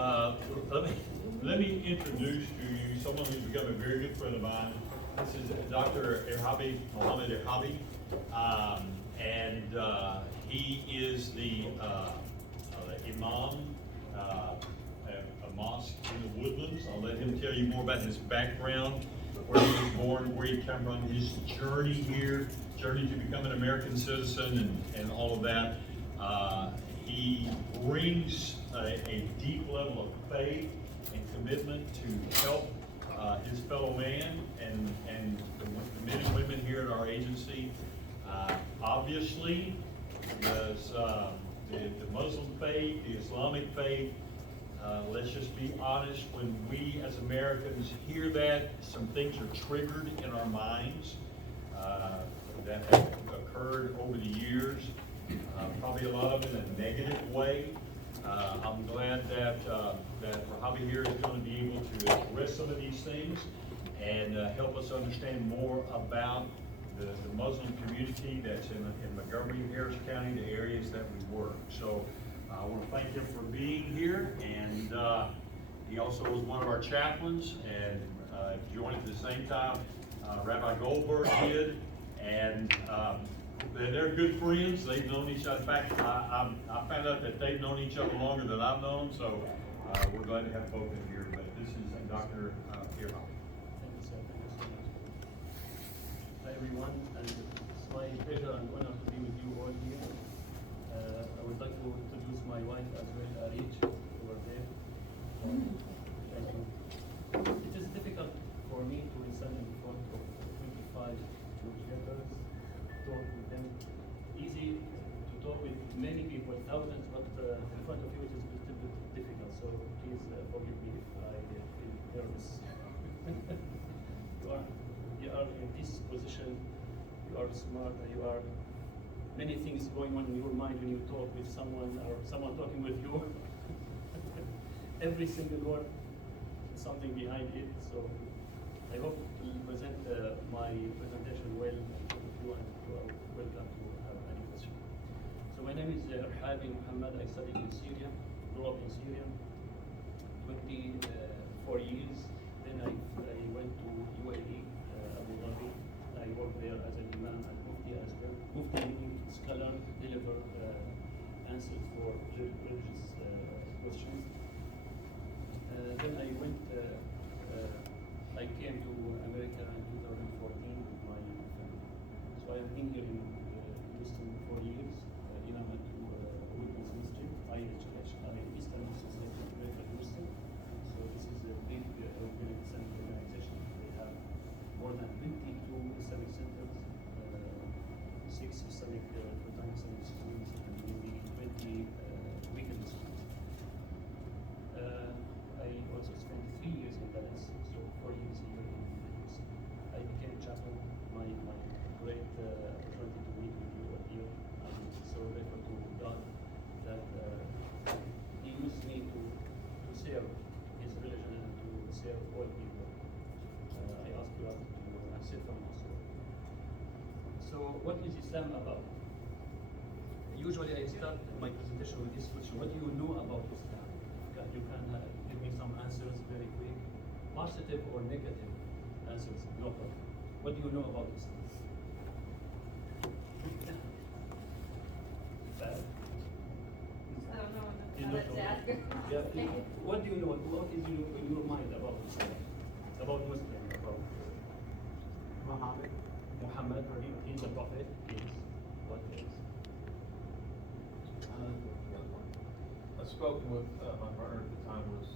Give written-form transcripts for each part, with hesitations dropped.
Let me, let me introduce to you someone who's become a very good friend of mine. This is Dr. Rahaabi, Muhammad Rahaabi, and he is the imam a mosque in the Woodlands. I'll let him tell you more about his background, where he was born, where he came from, his journey here, journey to become an American citizen, and all of that. He brings a deep level of faith and commitment to help his fellow man and the men and women here at our agency. Obviously, there's the Muslim faith, the Islamic faith. Let's just be honest, when we as Americans hear that, some things are triggered in our minds that have occurred over the years. Probably a lot of it in a negative way. I'm glad that Rahaabi here is going to be able to address some of these things and help us understand more about the Muslim community that's in Montgomery, Harris County, the areas that we work. So I want to thank him for being here, and he also was one of our chaplains and joined at the same time Rabbi Goldberg did, and they're good friends. They've known each other. In fact, I found out that they've known each other longer than I've known, so we're glad to have both in here. But this is Dr. Rahaabi. Thank you, sir. Thank you so much. Hi, everyone, and it's my pleasure and honor to be with you all here. I would like to introduce my wife as well, Arich, over there. Thank you. It is difficult for me to listen in front of 25 church talk with them. Easy to talk with many people, thousands, but in front of you it is a little bit difficult. So please forgive me if I feel nervous. you are in this position. You are smart. You are many things going on in your mind when you talk with someone or someone talking with you. Every single word, something behind it. So I hope to present my presentation well. You are welcome to have any question. So my name is Rahaabi Muhammad. I studied in Syria, grew up in Syria, 24 years. Then I went to UAE, Abu Dhabi. I worked there as an imam and mufti as well. Mufti meaning scholar, deliver answers for religious questions. Then I went. I came to America in 2014 with my family. So I have been here in Houston for 4 years. Imam at Women's Ministry, Eastern Muslim America, Houston. So this is a big Islamic organization. They have more than 22 Islamic centers, 6 Islamic full-time Islamic schools, and maybe 20 weekend schools. I also spent 3 years in Dallas, so 4 years here in Houston. I became chaplain. My great opportunity to meet with you here. I'm so grateful to God that He used me to serve His religion and to serve all people. I ask you to accept from us. So what is Islam about? Usually I start my presentation with this question: what do you know about Islam? You can give me some answers very quick, positive or negative answers, no problem. What do you know about Islam? Bad. I don't know. You I'll don't let know. you ask her. Yeah. What do you know? What is in your mind about Islam? About Muslim? About Muhammad? He's a prophet. Yes. What else? I've spoken with my partner at the time was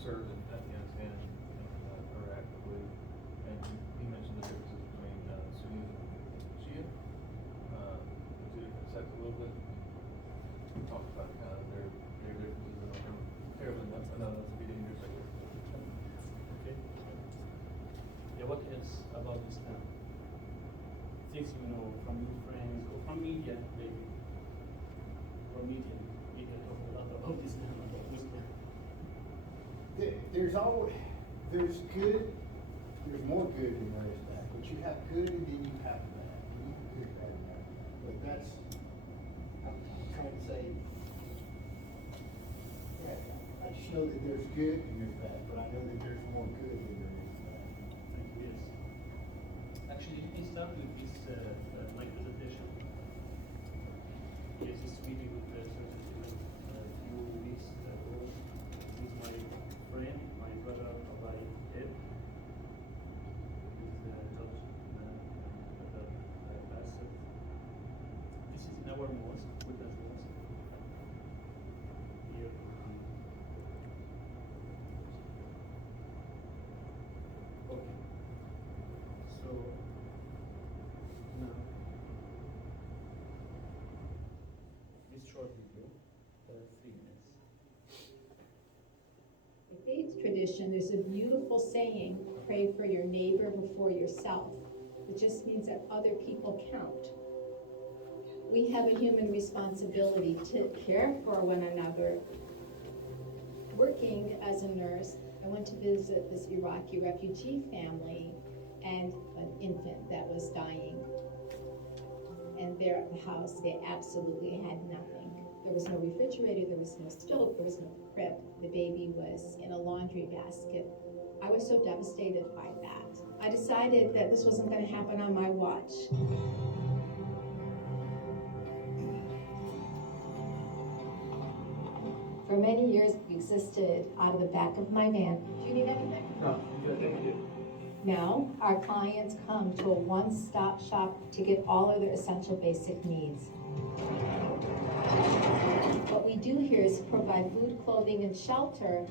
served in Afghanistan and Iraq, I believe, and he mentioned the differences between Sunni and Shia, the two different sects a little bit. We talked about kind of their differences and how terribly enough. I know that's a bit dangerous. Okay. Yeah. What else about Islam? Things you know from your friends or from media, maybe. From media talk a lot about Islam, about Muslim. There's good, there's more good than there is bad. But you have good and then you have bad. And you have good, bad, and bad. But that's, I'm trying to say, yeah, know that there's good and there's bad, but I know that there's more good than there is bad. Thank you, yes. Actually, let me start with this, my presentation. Yes, this meeting with the Surgeon a few weeks ago. This is my friend, my brother, Rabbi Ed. He's a judge and other pastor. This is in our mosque, Buddha's mosque. Here. Okay. So now this short video, 3 minutes. In faith tradition, there's a beautiful saying, pray for your neighbor before yourself. It just means that other people count. We have a human responsibility to care for one another. Working as a nurse, I went to visit this Iraqi refugee family and an infant that was dying. And there at the house, they absolutely had nothing. There was no refrigerator, there was no stove, there was no crib. The baby was in a laundry basket. I was so devastated by that. I decided that this wasn't going to happen on my watch. For many years, we existed out of the back of my van. Do you need anything? No, you did. Now, our clients come to a one-stop shop to get all of their essential basic needs. What we do here is provide food, clothing, and shelter,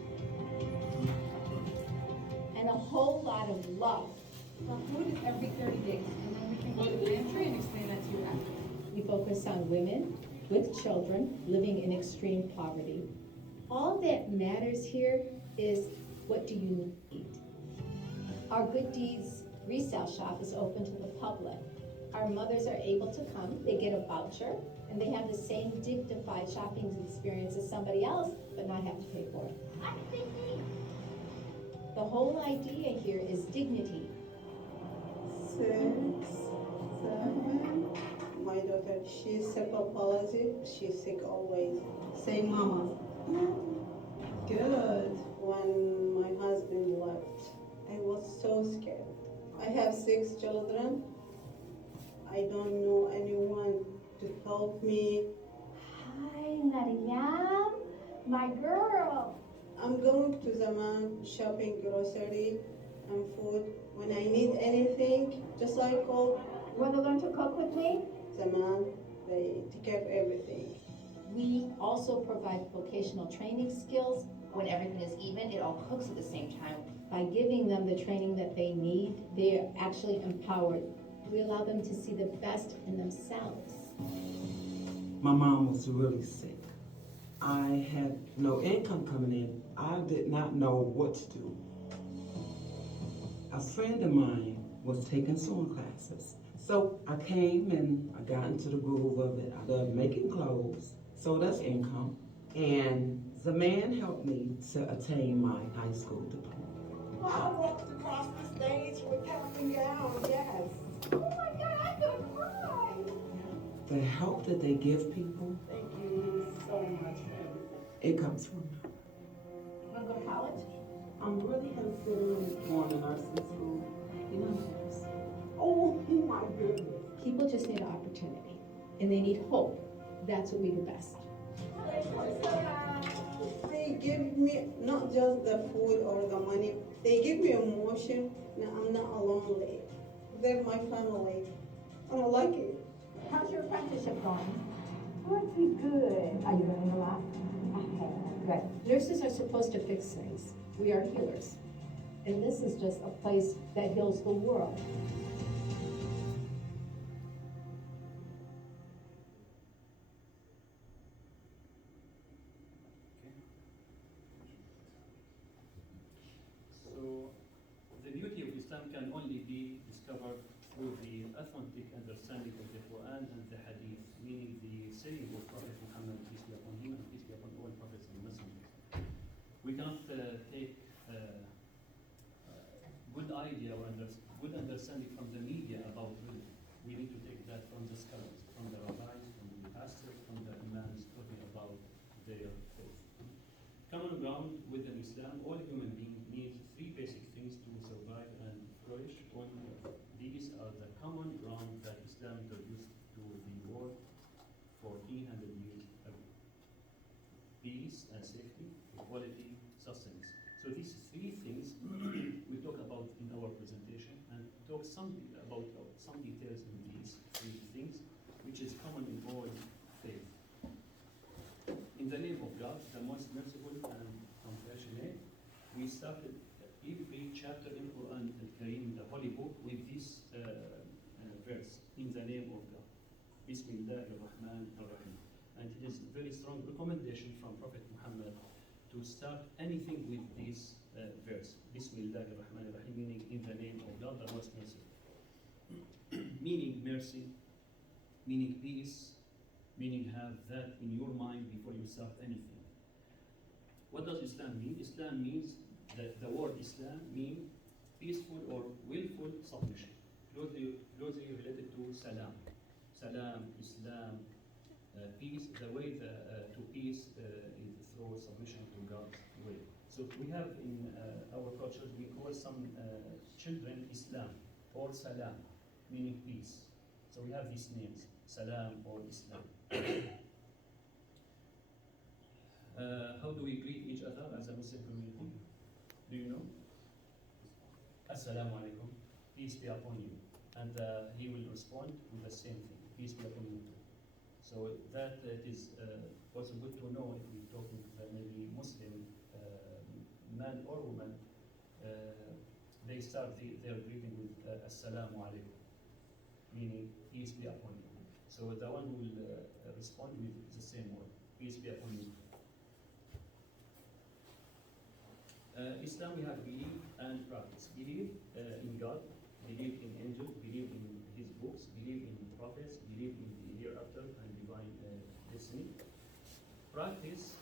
and a whole lot of love. Well, food is every 30 days, and then we can go to the pantry and explain that to you after. We focus on women with children living in extreme poverty. All that matters here is, what do you need? Our Good Deeds resale shop is open to the public. Our mothers are able to come, they get a voucher, and they have the same dignified shopping experience as somebody else, but not have to pay for it. The whole idea here is dignity. 6, 7. My daughter, she's cerebral palsy. She's sick always. Say, Mama. Good. When my husband left, I was so scared. I have 6 children. I don't know anyone to help me. Hi, Mariam, my girl. I'm going to Zaman shopping grocery and food. When I need anything, just like call You want to learn to cook with me? Zaman. They take care of everything. We also provide vocational training skills. When everything is even, it all cooks at the same time. By giving them the training that they need, they're actually empowered. We allow them to see the best in themselves. My mom was really sick. I had no income coming in. I did not know what to do. A friend of mine was taking sewing classes. So I came and I got into the groove of it. I love making clothes, so that's income. And the man helped me to attain my high school diploma. I walked across the stage with cap and gown, yes. Oh my God, I'm gonna cry. The help that they give people, Thank you so much for everything. it comes from me. You wanna go to college? I'm really considering going to nursing school. You know, nurse. Oh my goodness. People just need an opportunity, and they need hope. That's what we do best. They give me not just the food or the money, they give me emotion that I'm not lonely. They're my family, and I like it. How's your apprenticeship going? Pretty good. Are you learning a lot? Okay, good. Nurses are supposed to fix things. We are healers. And this is just a place that heals the world. So the beauty of Islam can only be discovered through the authentic understanding of the Quran and the Hadith, meaning the saying of Prophet Muhammad, peace be upon him, and peace be upon all prophets and messengers. We cannot take good idea or good understanding from the media about religion. We need to take that from the scholars, from the rabbis, from the pastors, from the imams talking about their faith. Common ground within Islam, all human beings need three basic things to survive and flourish on earth. These are the common ground that Islam introduced to the world 1400 years ago. Peace and safety, equality, sustenance. So these three things we talk about in our presentation and talk about some details in these three things, which is common in all faiths. In the name of God, the most merciful and compassionate, we started every chapter in Quran al-Karim, the Holy Book, with this verse, in the name of God. Bismillah ar-Rahman ar-Rahim. And it is a very strong recommendation from Prophet Muhammad to start anything with this verse. Bismillah ar-Rahman ar-Rahim, meaning in the name of God, the most merciful. Meaning mercy, meaning peace, meaning have that in your mind before you start anything. What does Islam mean? Islam means that the word Islam means peaceful or willful submission, closely related to salam. Salam, Islam, peace, the way to peace is through submission to God's will. So we have in our culture, we call some children Islam or Salam, meaning peace. So we have these names, Salam or Islam. How do we greet each other as a Muslim community? Do you know? Assalamu alaikum, peace be upon you. And he will respond with the same thing, peace be upon you too. So that it is also good to know if we're talking to maybe Muslim man or woman, they start their greeting with Assalamu alaikum, meaning peace be upon you. So the one who will respond with the same word, peace be upon you. Islam, we have belief and practice. Believe in God, believe in angels, believe in his books, believe in prophets, believe in the hereafter and divine destiny. Practice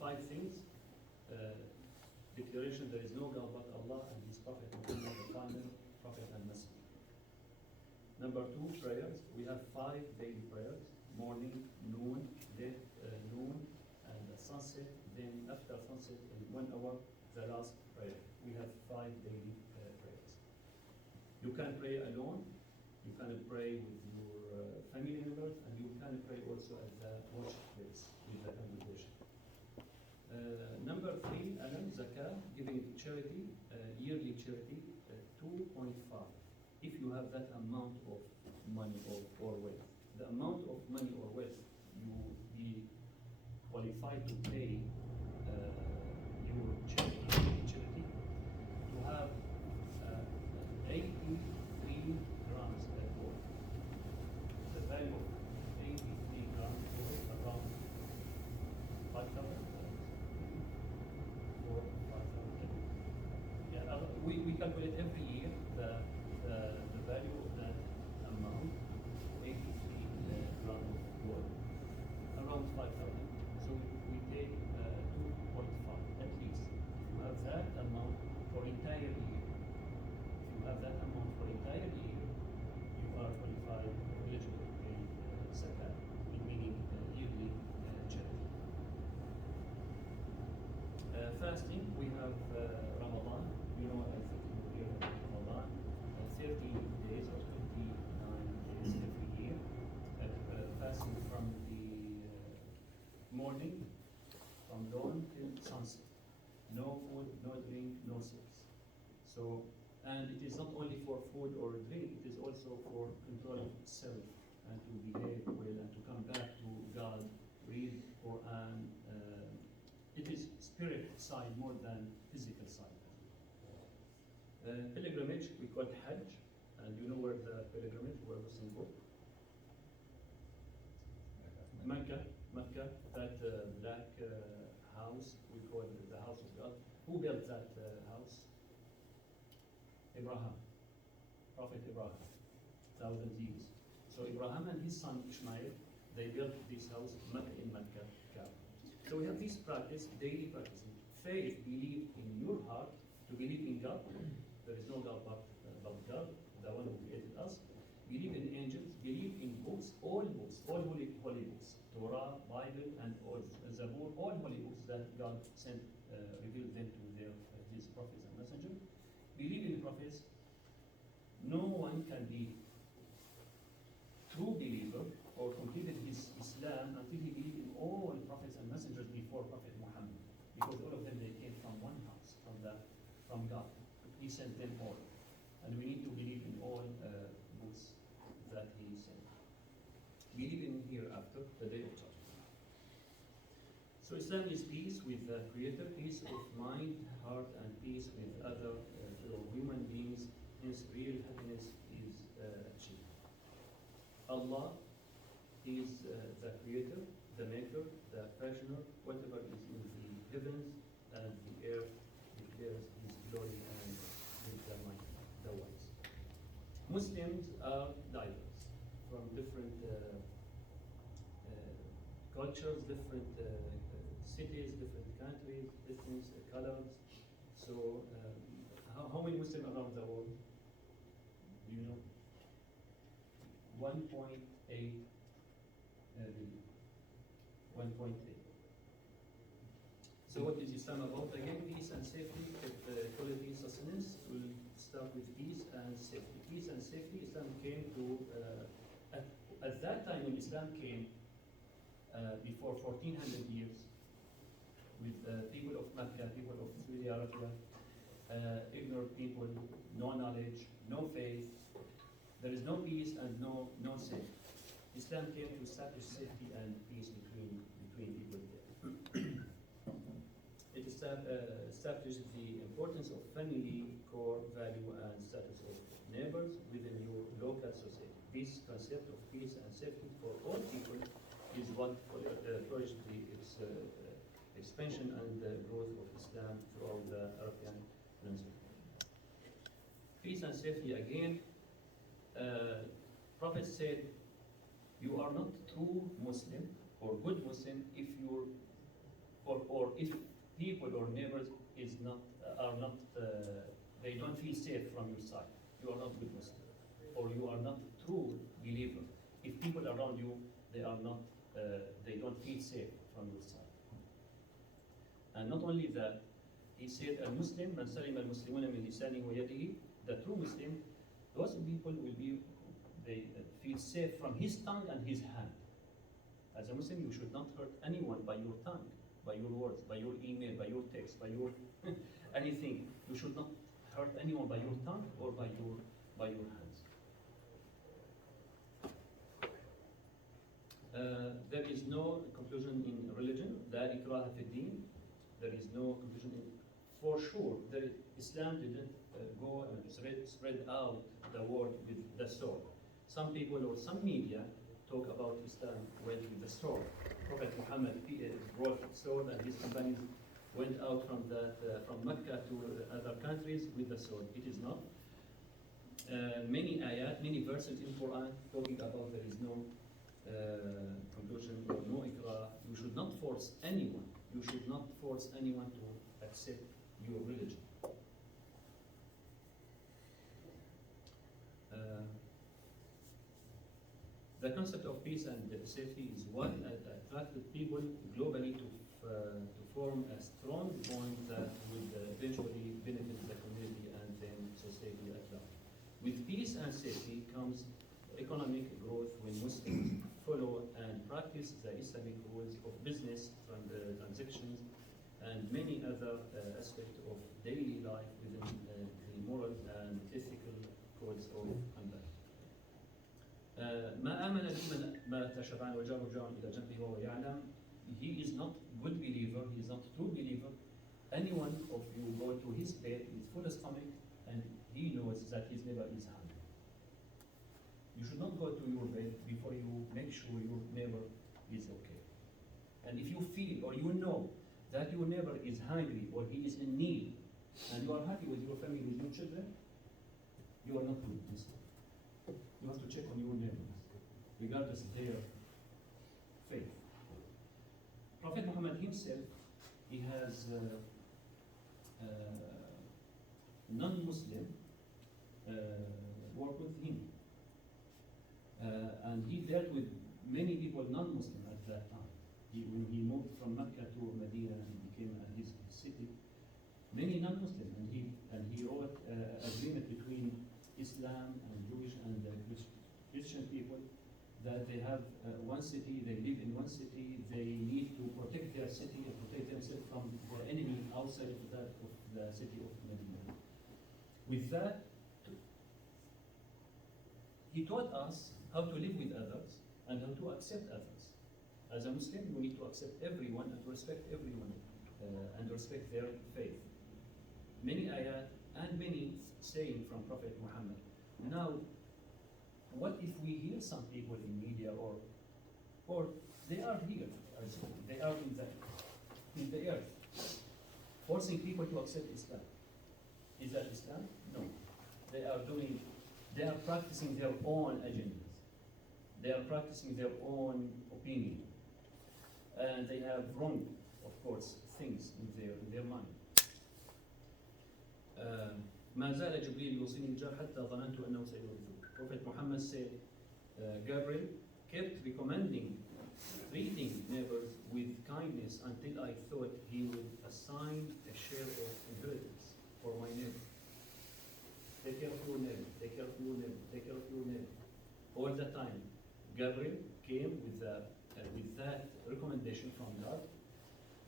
5 things. Declaration, there is no God but Allah and his prophet Muhammad, the final prophet and messenger. Number 2, prayers. We have 5 daily prayers: morning, noon, noon, and sunset. Then after sunset, in 1 hour, the last prayer. We have 5 daily prayers. You can pray alone. You can pray with your family members, and you can pray also at the worship place with the congregation. Number 3, alam, zakah, giving charity, yearly charity, 2.5. If you have that amount of money or wealth, the amount of money or wealth you be qualified to pay your charity to have 83 grams of gold. The value of 83 grams of gold around 5,000 or 5,000. Yeah, we calculate every year the value of that amount, 83 grams of gold, around 5,000. So we take 2.5 at least. If you have that amount for entire year, you are qualified, eligible to pay zakat, meaning yearly charity. Fasting, we have Ramadan. You know, I think we have Ramadan, 30 days or 29 days every year. Fasting from the morning, from dawn till sunset. No food, no drink, no sex. So, and it is not only for food or drink, it is also for controlling self and to behave well and to come back to God, read Quran. It is spirit side more than physical side. Pilgrimage, we call it Hajj, and you know where the pilgrimage, where was in book? Mecca, that black house, we call it the house of God. Who built that house? Abraham, Prophet Abraham, 1,000 years. So Abraham and his son Ishmael, they built this house in Mecca, Kaaba. So we have this practice, daily practice. Faith, believe in your heart, to believe in God. There is no God but God, the one who created us. Believe in angels, believe in books, all holy books, Torah, Bible, and all the the book, all holy books that God sent, revealed them to his prophets and messengers. Believe in the prophets. No one can be true believer or completed his Islam until he believed in all prophets and messengers before Prophet Muhammad, because all of them they came from one house, from God. He sent them all, and we need to believe in all books that he sent. Believe in hereafter, the day of judgment. So Islam is peace with the Creator, peace of mind, heart, and peace with other fellow human beings. Hence, real happiness is achieved. Allah is the Creator, the Maker, the Fashioner. Whatever is in the heavens and the earth declares His glory and His the wise. Muslims are diverse from different cultures, different cities, different countries, different colors. So, how many Muslims around the world? Do you know? 1.8 billion. 1.8. So what is Islam about? Again, peace and safety, equality, sustenance. We'll start with peace and safety. Peace and safety, Islam came to, at that time when Islam came, before 1400 years, with people of Mecca, people of Saudi Arabia, ignorant people, no knowledge, no faith. There is no peace and no safety. Islam came to establish safety and peace between people there. It established the importance of family, core value, and status of neighbors within your local society. This concept of peace and safety for all people is what flourished the expansion and the growth of Islam throughout the Arabian Peninsula. Peace and safety again. Prophet said, you are not true Muslim or good Muslim if you're, or if people or neighbors they don't feel safe from your side. You are not good Muslim, or you are not true believer if people around you they don't feel safe from your side. And not only that, he said, "Al-Muslim man salim al-Muslimuna min lisanihi wa yadihi." The true Muslim, those people they feel safe from his tongue and his hand. As a Muslim, you should not hurt anyone by your tongue, by your words, by your email, by your text, by your anything. You should not hurt anyone by your tongue or by your hands. There is no conclusion in religion. La ikraha fi din. There is no conclusion in. For sure, Islam didn't go and spread out the word with the sword. Some people or some media talk about Islam went with the sword. Prophet Muhammad brought sword, and his companions went out from Mecca to other countries with the sword. It is not. Many ayat, many verses in Quran talking about there is no conclusion or no ikrah. You should not force anyone. You should not force anyone to accept your religion. The concept of peace and safety is what attracted people globally to form a strong bond that would eventually benefit the community and then society at large. With peace and safety comes economic growth when Muslims follow and practice the Islamic rules of business, transactions, and many other aspects of daily life within the moral and ethical codes of conduct. ما آمن بمن مات شبعان وجاره جاع إلى جنبه وهو يعلم. He is not good believer, he is not true believer. Anyone of you go to his bed with full stomach and he knows that his neighbor is hungry. You should not go to your bed before you make sure your neighbor is okay. And if you feel or you know that your neighbor is hungry or he is in need, and you are happy with your family, with your children, you are not good Muslim. You have to check on your neighbors, regardless of their faith. Prophet Muhammad himself, he has non-Muslim work with him. And he dealt with many people non-Muslim at that time. when he moved from Mecca to Medina and became his city, many non-Muslims, and he wrote agreement between Islam and Jewish and Christian people that they have one city, they live in one city, they need to protect their city and protect themselves from the enemy outside of that of the city of Medina. With that, he taught us how to live with others and how to accept others. As a Muslim, we need to accept everyone and respect everyone and respect their faith. Many ayat and many saying from Prophet Muhammad. Now, what if we hear some people in media or they are here, they are in the earth, forcing people to accept Islam? Is that Islam? No. They are practicing their own agendas. They are practicing their own opinion. And they have wrong, of course, things in their mind. ما زال جبريل يوصيني الجار حتى ظننت أنه سيورثه. Prophet Muhammad said, Gabriel kept recommending treating neighbors with kindness until I thought he would assign a share of inheritance for my neighbor. Take care of your neighbor, take care of your neighbor, take care of your neighbor. All the time, Gabriel came with that recommendation from God.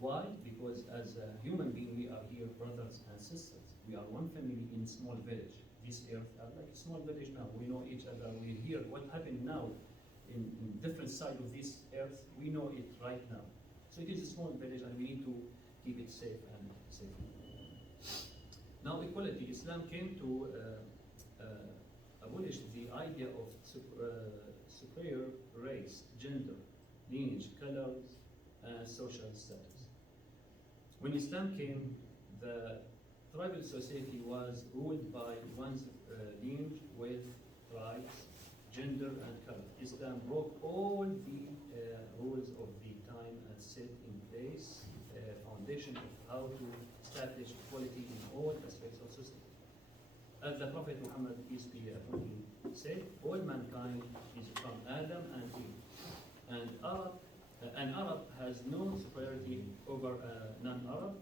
Why? Because as a human being, we are here brothers and sisters. We are one family in a small village. This earth are like a small village now. We know each other. We hear what happened now in different sides of this earth. We know it right now. So it is a small village and we need to keep it safe and safe. Now equality. Islam came to abolish the idea of superior race, gender, lineage, colors, and social status. When Islam came, the tribal society was ruled by one's lineage, wealth, tribes, gender, and color. Islam broke all the rules of the time and set in place a foundation of how to establish equality in all aspects of society. As the Prophet Muhammad, peace be upon him, said, all mankind is from Adam and Eve. And an Arab has no superiority over a non-Arab,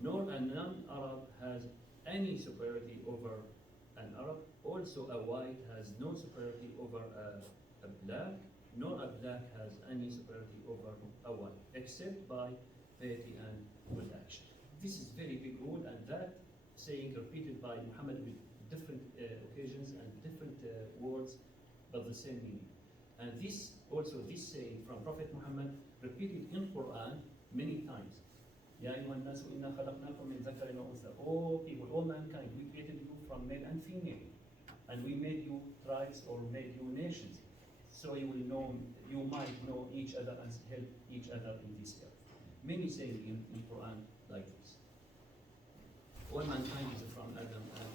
nor a non-Arab has any superiority over an Arab. Also, a white has no superiority over a black, nor a black has any superiority over a white, except by piety and good action. This is very big rule, and that saying repeated by Muhammad with different occasions and different words, but the same meaning. And this saying from Prophet Muhammad repeated in Quran many times. يا أيها الناس إنا خلقناكم من ذكر وأنثى. All people, all mankind, we created you from male and female, and we made you tribes or made you nations, so you will know, you might know each other and help each other in this earth. Many saying in Quran like this. All mankind is from Adam and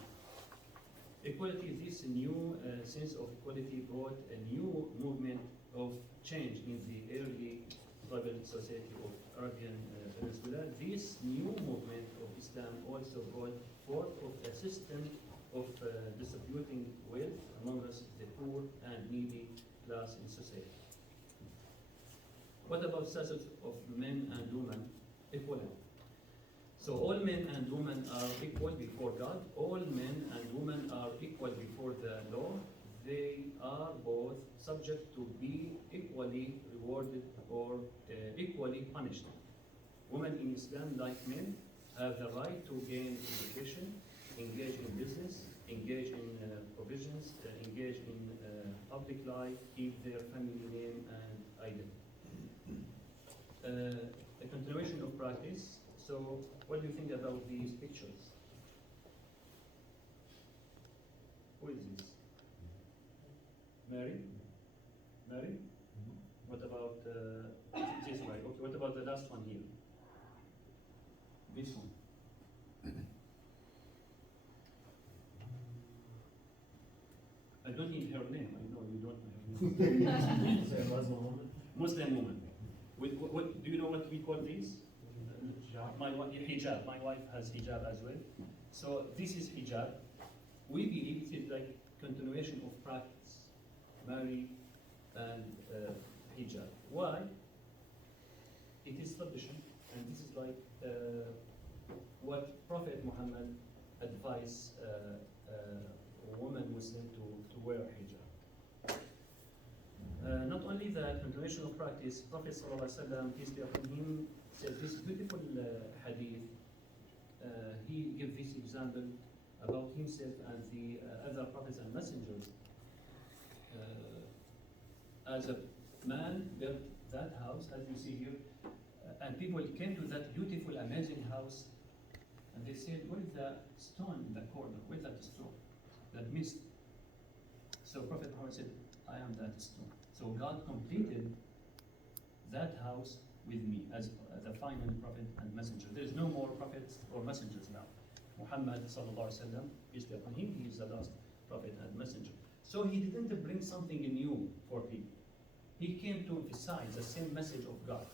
equality. This new sense of equality brought a new movement of change in the early tribal society of Arabian Peninsula. This new movement of Islam also brought forth a system of distributing wealth among us, the poor and needy class in society. What about status of men and women? Equality. So all men and women are equal before God. All men and women are equal before the law. They are both subject to be equally rewarded or equally punished. Women in Islam, like men, have the right to gain education, engage in business, engage in provisions, engage in public life, keep their family name and identity. A continuation of practice. So, what do you think about these pictures? Who is this? Mary? Mary? What about this way? Okay, what about the last one here? This one. I don't need her name. I know you don't know her name. Say a Muslim woman. Muslim woman. What do you know what we call these? My wife, hijab. My wife has hijab as well. So this is hijab. We believe it is like continuation of practice, Mary and hijab. Why? it is tradition, and this is like what Prophet Muhammad advised a woman Muslim to wear hijab. Not only that, international practice, Prophet ﷺ, peace be upon him, said this beautiful hadith. He gave this example about himself and the other prophets and messengers. As a man built that house, as you see here, and people came to that beautiful, amazing house, and they said, "What is the stone in the corner? What is that stone? That mist?" So Prophet Muhammad said, "I am that stone." So God completed that house with me as the final prophet and messenger. There is no more prophets or messengers now. Muhammad sallallahu alaihi wasallam, peace be upon him, he is the last prophet and messenger. So he didn't bring something new for people. He came to emphasize the same message of God.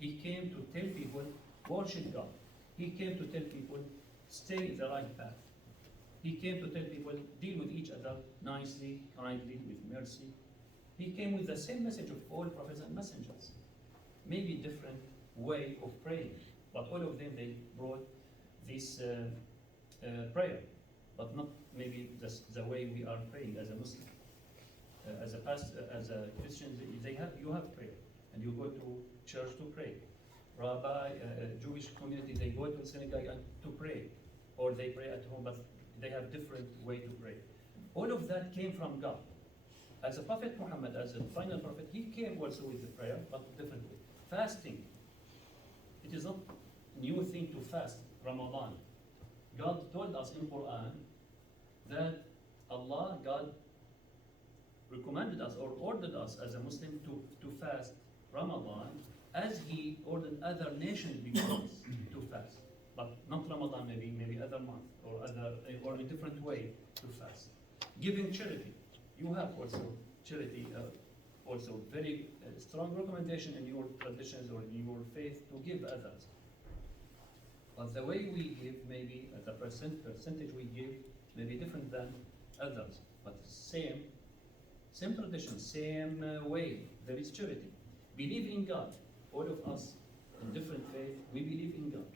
He came to tell people, worship God. He came to tell people, stay in the right path. He came to tell people, deal with each other nicely, kindly, with mercy. He came with the same message of all prophets and messengers. Maybe different way of praying, but all of them, they brought this prayer, but not maybe the way we are praying as a Muslim. As a as a Christian, you have prayer, and you go to church to pray. Rabbi, Jewish community, they go to synagogue to pray, or they pray at home, but they have different way to pray. All of that came from God. As a Prophet Muhammad, as a final prophet, he came also with the prayer, but different way. Fasting. It is not a new thing to fast, Ramadan. God told us in Quran that God recommended us or ordered us as a Muslim to fast Ramadan as he ordered other nations before us to fast. But not Ramadan, maybe other month or a different way to fast. Giving charity. You have also charity, also very strong recommendation in your traditions or in your faith to give others. But the way we give, maybe at the percentage we give, may be different than others. But same tradition, same way. There is charity. Believe in God. All of us in different faith, we believe in God.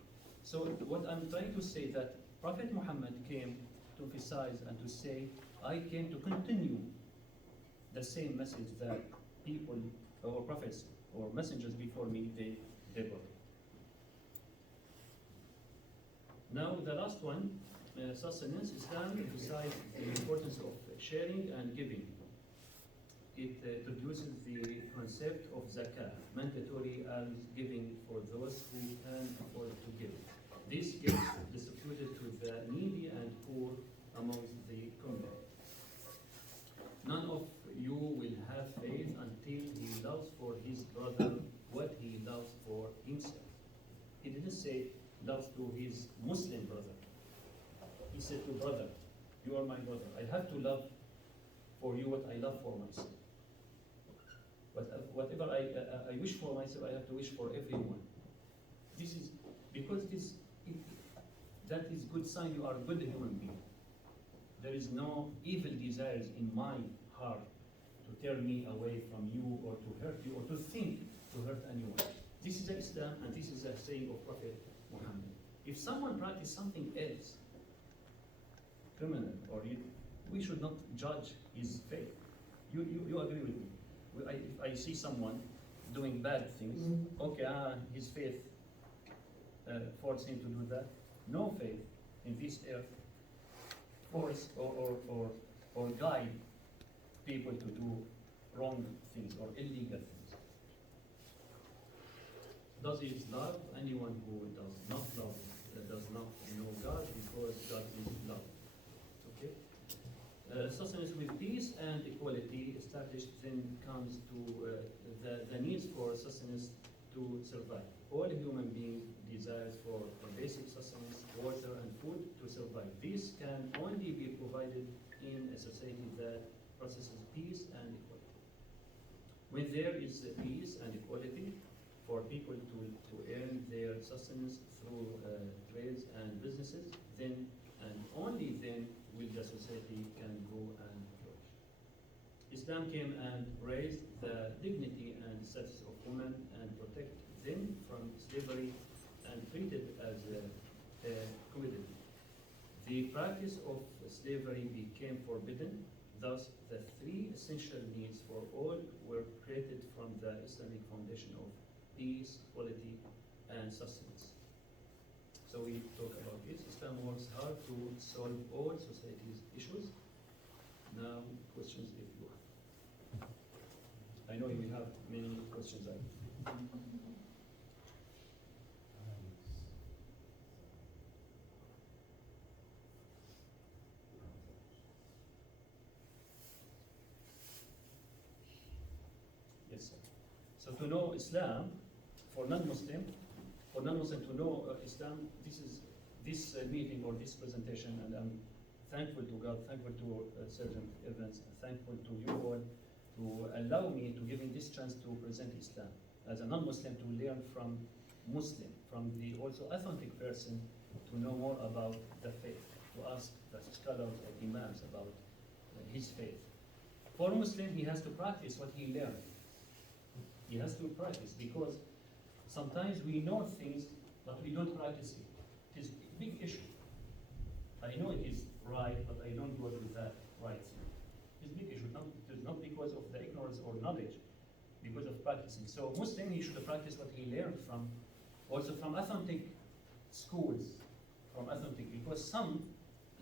So what I'm trying to say that Prophet Muhammad came to emphasize and to say, I came to continue the same message that people or prophets or messengers before me, they brought. Now the last one, sustenance. Islam emphasizes the importance of sharing and giving. It introduces the concept of zakah, mandatory giving for those who can afford to give. This is distributed to the needy and poor amongst the community. None of you will have faith until he loves for his brother what he loves for himself. He didn't say loves to his Muslim brother. He said to brother, you are my brother. I have to love for you what I love for myself. Whatever I wish for myself, I have to wish for everyone. This is because that is good sign you are a good human being. There is no evil desires in my heart to turn me away from you or to hurt you or to think to hurt anyone. This is Islam and this is a saying of Prophet Muhammad. If someone practices something else, criminal, we should not judge his faith. You agree with me? If I see someone doing bad things, okay, his faith forced him to do that. No faith in this earth force or guide people to do wrong things or illegal things. Does he love anyone who does not love, does not know God, because God is love? Okay. Sustenance with peace and equality established then comes to the needs for sustenance to survive. All human beings desires for basic sustenance, water and food to survive. This can only be provided in a society that processes peace and equality. When there is peace and equality for people to earn their sustenance through trades and businesses, then and only then will the society can grow and flourish. Islam came and raised the dignity and status of women and protect them from slavery and treated as equivalent. The practice of slavery became forbidden. Thus, the three essential needs for all were created from the Islamic foundation of peace, equality, and sustenance. So we talk about this. Islam works hard to solve all society's issues. Now, questions if you have. I know you have many questions. Yes, sir. So to know Islam, for non-Muslim to know Islam, this meeting or this presentation, and I'm thankful to God, thankful to Sergeant Evans, thankful to you all to allow me to give me this chance to present Islam as a non-Muslim, to learn from Muslim, from the also authentic person, to know more about the faith, to ask the scholars or imams about his faith. For a Muslim, he has to practice what he learned. He has to practice, because sometimes we know things, but we don't practice it. It is a big issue. I know it is right, but I don't go with that right thing. It's a big issue. It is not because of the ignorance or knowledge, because of practicing. So Muslim, he should practice what he learned from, also from authentic schools, because some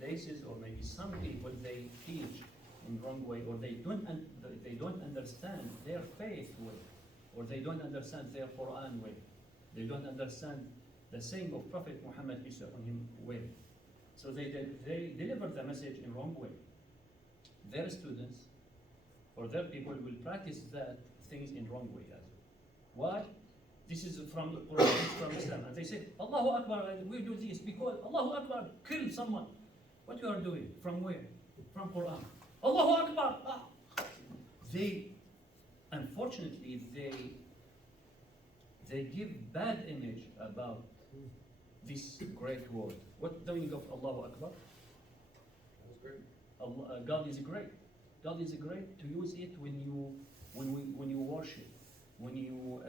places or maybe some people, they teach in wrong way, or they don't understand their faith way, or they don't understand their Quran way. They don't understand the saying of Prophet Muhammad, peace upon him, way. So they deliver the message in wrong way. Their students or their people will practice that things in wrong way as well. Why? This is from the Quran, from Islam. And they say, Allahu Akbar, and we do this because Allahu Akbar, kill someone. What you are doing? From where? From Quran. Allahu Akbar! Ah. Unfortunately, they give bad image about this great word. What the meaning of Allahu Akbar? That's great. God is great. God is great to use it when you worship, when you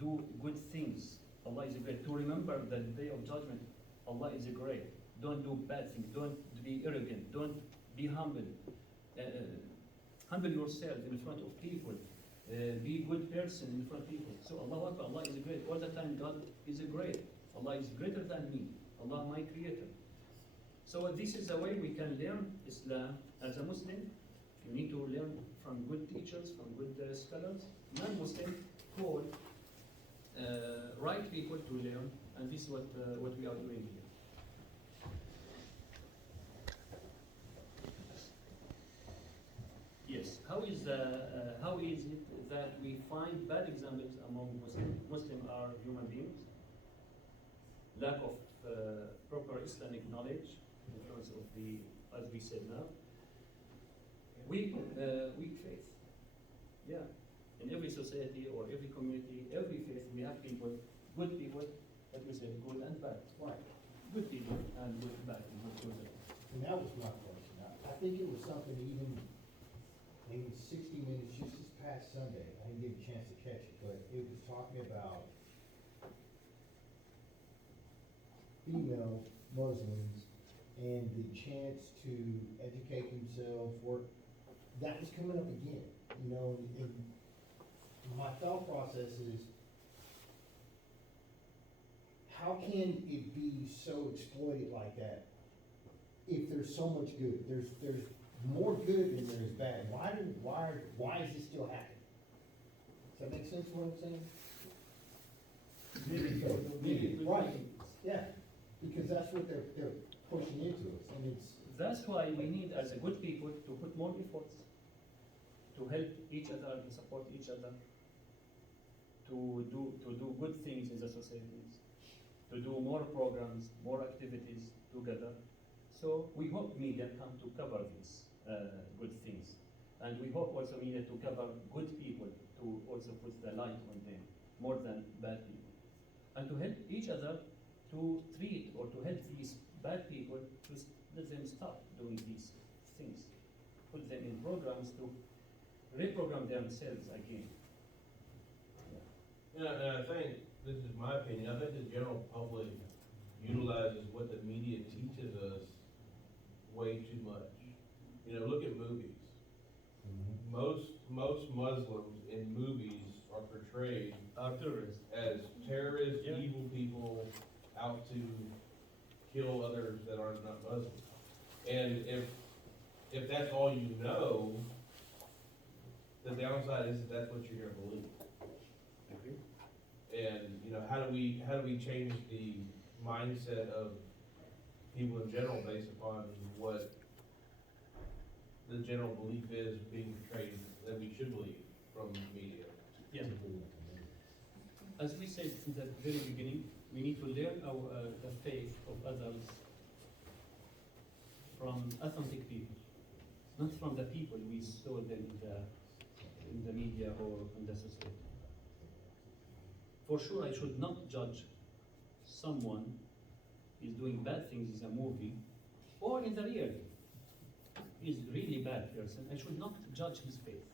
do good things. Allah is great. To remember the day of judgment, Allah is great. Don't do bad things. Don't be arrogant. Don't be humble. Humble yourself in front of people. Be a good person in front of people. So Allahu Akbar, Allah is great. All the time God is great. Allah is greater than me. Allah my creator. So this is the way we can learn Islam as a Muslim. You need to learn from good teachers, from good scholars. Non-Muslim call right people to learn, and this is what we are doing here. Yes. How is it that we find bad examples among Muslims? Muslims are human beings. Lack of proper Islamic knowledge, influence of the, as we said now, weak faith. Yeah. In every society or every community, every faith, we have people, good people, like we said, good and bad. Right. Good people and good bad people. And that was my question. I think it was something even maybe 60 minutes just this past Sunday. I didn't get a chance to catch it, but it was talking about female Muslims and the chance to educate themselves, work. That was coming up again, you know, and my thought process is, how can it be so exploited like that if there's so much good? There's more good than there is bad. Why is this still happening? Does that make sense what I'm saying? Maybe. Right. Yeah. Because that's what they're pushing into us, and it's. That's why we need, as a good people, to put more efforts to help each other, to support each other, to do good things in the societies, to do more programs, more activities together. So we hope media come to cover these good things, and we hope also media to cover good people, to also put the light on them more than bad people, and to help each other to treat or to help these bad people to let them stop doing these things, put them in programs to reprogram themselves again. Yeah, and I think this is my opinion, I think the general public utilizes what the media teaches us way too much. You know, look at movies. Most Muslims in movies are portrayed Terrorists. as terrorists, Yeah. evil people out to kill others that are not Muslim. And if that's all you know, the downside is that's what you're gonna believe. And, you know, how do we change the mindset of people in general based upon what the general belief is being portrayed that we should believe from media? Yeah. As we said in the very beginning, we need to learn the faith of others from authentic people, not from the people we saw them in the media or in the society. For sure, I should not judge someone is doing bad things in a movie or in the real. He's really bad person. I should not judge his faith.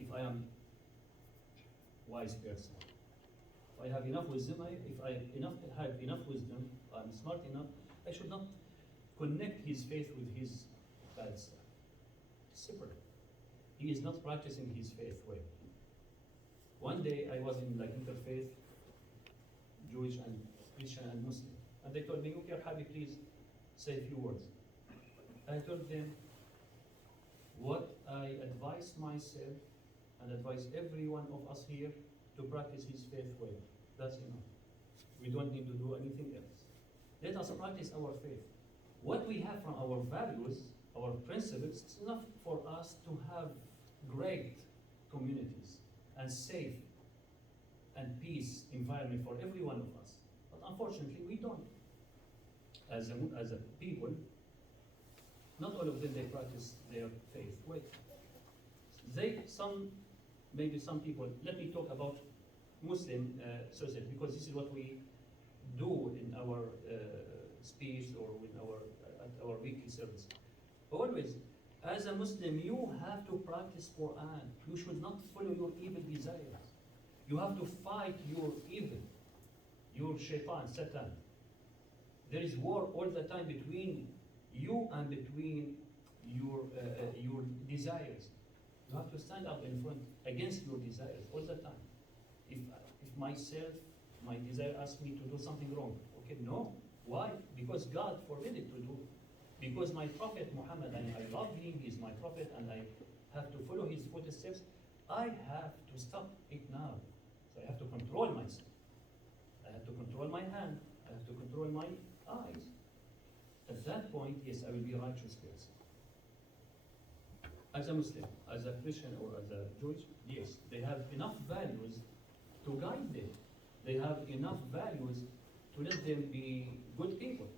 If I am wise person, if I have enough wisdom, if I have enough wisdom, I'm smart enough, I should not connect his faith with his bad stuff. Separate. He is not practicing his faith way. One day I was in like interfaith, Jewish and Christian and Muslim, and they told me, okay, Rahaabi, please say a few words. I told them what I advise myself and advise every one of us here to practice his faith way. That's enough. We don't need to do anything else. Let us practice our faith. What we have from our values, our principles, it's enough for us to have great communities and safe and peace environment for every one of us. But unfortunately, we don't. As a people, not all of them, they practice their faith way. Maybe some people, let me talk about Muslim society, because this is what we do in our speech or at our weekly service. Always, as a Muslim, you have to practice Quran. You should not follow your evil desires. You have to fight your evil, your shaitan, Satan. There is war all the time between you and between your desires. You have to stand up in front against your desires all the time. If myself, my desire asks me to do something wrong, okay, no. Why? Because God forbid it to do. Because my prophet Muhammad, and I love him, he's my prophet, and I have to follow his footsteps, I have to stop it now. So I have to control myself. I have to control my hand. I have to control my eyes. At that point, yes, I will be a righteous person. As a Muslim, as a Christian, or as a Jewish, yes, they have enough values to guide them. They have enough values to let them be good people.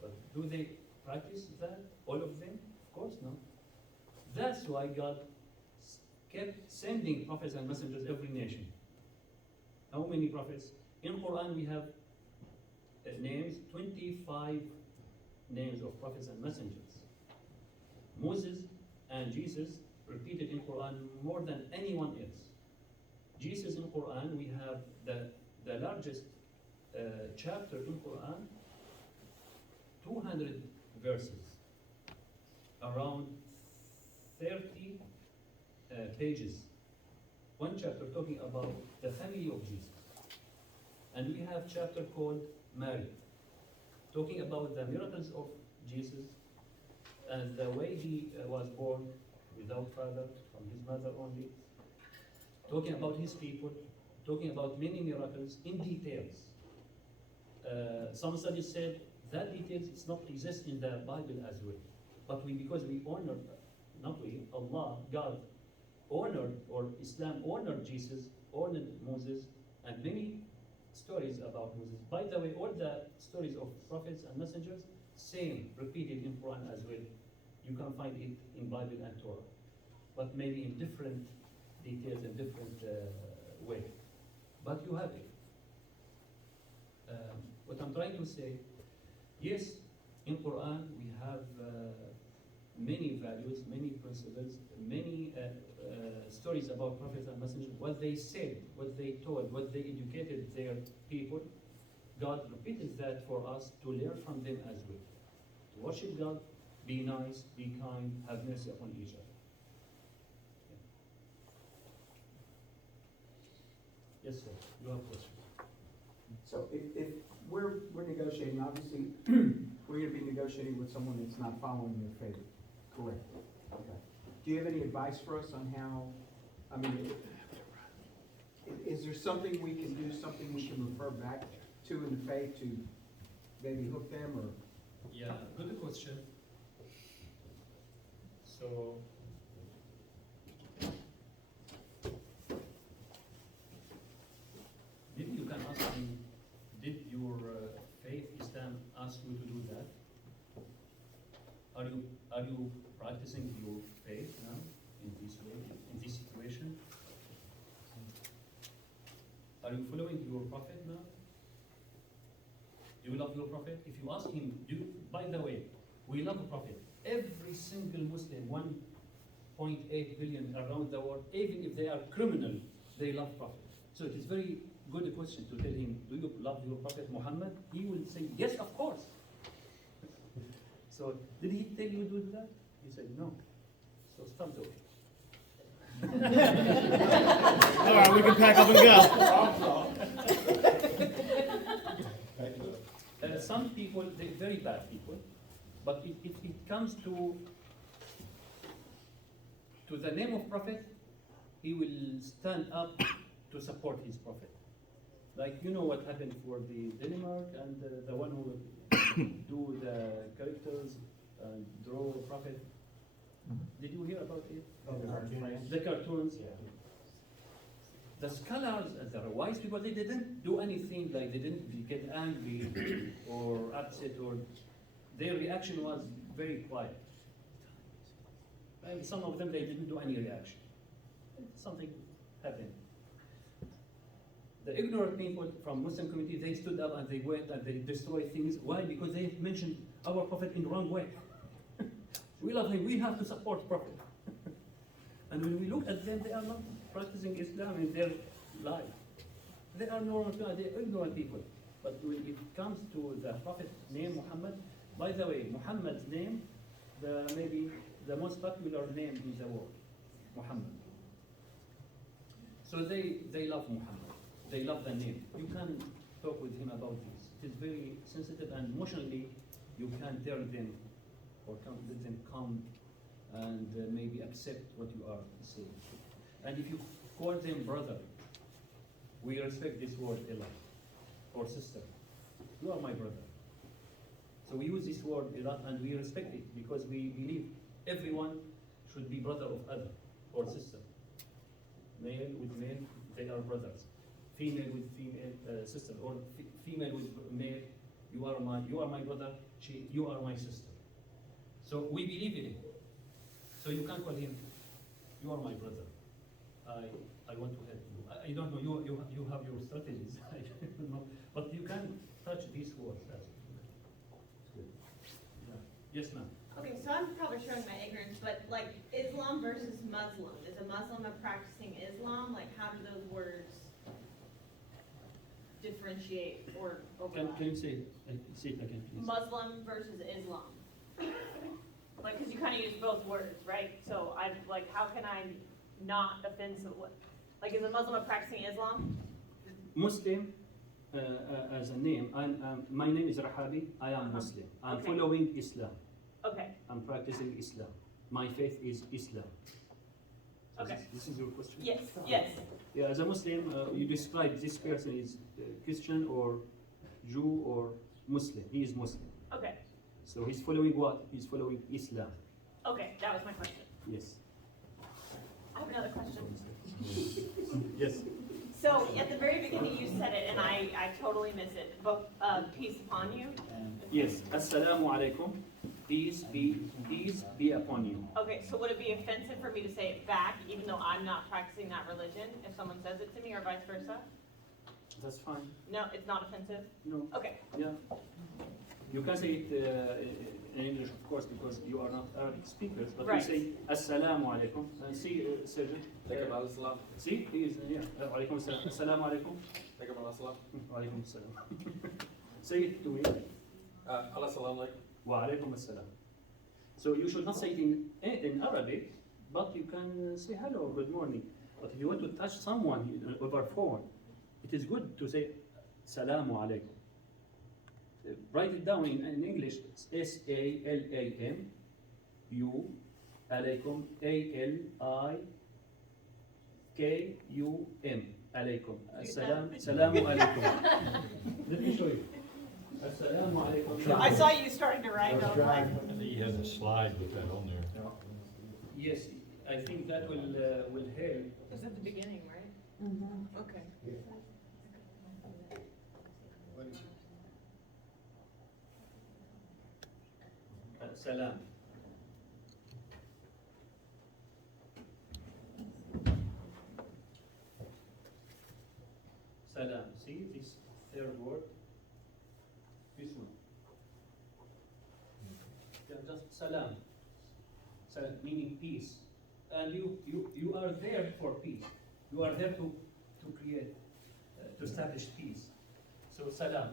But do they practice that, all of them? Of course not. That's why God kept sending prophets and messengers every nation. How many prophets? In Quran we have names, 25 names of prophets and messengers. Moses and Jesus repeated in Quran more than anyone else. Jesus in Quran, we have the largest chapter in Quran, 200 verses, around 30 pages. One chapter talking about the family of Jesus. And we have chapter called Mary, talking about the miracles of Jesus and the way he was born without father, from his mother only, talking about his people, talking about many miracles in details. Some studies said that details does not exist in the Bible as well. But because we honor, not we, Allah, God, honored, or Islam honored Jesus, honored Moses, and many stories about Moses. By the way, all the stories of prophets and messengers, same, repeated in Quran as well. You can find it in Bible and Torah, but maybe in different details and different way. But you have it. What I'm trying to say, yes, in Quran we have many values, many principles, many stories about prophets and messengers, what they said, what they told, what they educated their people. God repeated that for us to learn from them as well. To worship God, be nice, be kind, have mercy upon each other. Yes, sir. You have a question. So if we're negotiating, obviously, we're going to be negotiating with someone that's not following your faith, correct? Okay. Do you have any advice for us on how, I mean, is there something we can do, something we can refer back to in the faith to maybe hook them or? Yeah, good question. So, maybe you can ask me, did your faith, Islam, ask you to do that? Are you practicing your faith now in this way, in this situation? Are you following your prophet now? Do you love your prophet? If you ask him, by the way, we love the prophet. Every single Muslim, 1.8 billion around the world, even if they are criminal, they love prophet. So it is very good question to tell him, do you love your prophet Muhammad? He will say, yes, of course. So did he tell you to do that? He said, no. So stop doing it. All right, we can pack up and go. Some people, they're very bad people, but if it comes to the name of prophet, he will stand up to support his prophet. Like, you know what happened for the Denmark and the one who do the characters and draw prophet. Did you hear about it? The cartoons. Yeah. The scholars and the wise people, they didn't do anything, like they didn't get angry or upset, or their reaction was very quiet. And some of them, they didn't do any reaction. Something happened. The ignorant people from Muslim community, they stood up and they went and they destroyed things. Why? Because they mentioned our prophet in the wrong way. We love him, we have to support prophet. And when we look at them, they are not practicing Islam in their life. They are normal people, they are ignorant people. But when it comes to the prophet name Muhammad, by the way, Muhammad's name, maybe the most popular name in the world, Muhammad. So they love Muhammad. They love the name. You can talk with him about this. It is very sensitive and emotionally you can tell them or can let them come and maybe accept what you are saying. And if you call them brother, we respect this word a lot, or sister. You are my brother. So we use this word a lot and we respect it because we believe everyone should be brother of other or sister. Male with male, they are brothers. Female with female sister, or female with male, you are my brother, you are my sister. So we believe in it. So you can't call him, you are my brother. I want to help you. I don't know, you have your strategies, I don't know. But you can touch these words as well. Yeah. Yes, ma'am. Okay, so I'm probably showing my ignorance, but like Islam versus Muslim. Is a Muslim practicing Islam? Like how do those words differentiate or overlap? Can you say it again, please? Muslim versus Islam. Like, because you kind of use both words, right? So I like, how can I not offend someone? Like, is a Muslim practicing Islam? Muslim, as a name, my name is Rahaabi. I am Muslim. I'm following Islam. Okay. I'm practicing Islam. My faith is Islam. So Okay. This is your question? Yes, yes. Yeah, as a Muslim, you describe this person is Christian or Jew or Muslim. He is Muslim. Okay. So he's following what? He's following Islam. Okay, that was my question. Yes. I have another question. Yes. So at the very beginning you said it and I totally missed it, but peace upon you. Yes. Assalamu alaikum. Peace be upon you. Okay, so would it be offensive for me to say it back even though I'm not practicing that religion if someone says it to me or vice versa? That's fine. No, it's not offensive? No. Okay. Yeah. You can say it in English, of course, because you are not Arabic speakers, but Right. we say Assalamu alaikum. See, Sergeant. See, he is here. Alaikum assalam. Assalamu alaikum. Alaikum assalam. Say it to me. Wa alaikum assalam. So you should not say it in Arabic, but you can say hello, good morning. But if you want to touch someone over phone, it is good to say Salamu alaikum. Write it down in English. S-A-L-A-M-U alaikum. A-L-I-K-U-M. Alaikum. Salamu alaikum. Let me show you. Assalamu alaikum. I saw you starting to write, I was like, I think he has a slide with that on there. Yes, I think that will help. it's at the beginning, right? Okay. Salam. Salam. See this third word? This one. Yeah, just salam. Salam meaning peace. And you are there for peace. You are there to create, to establish peace. So salam.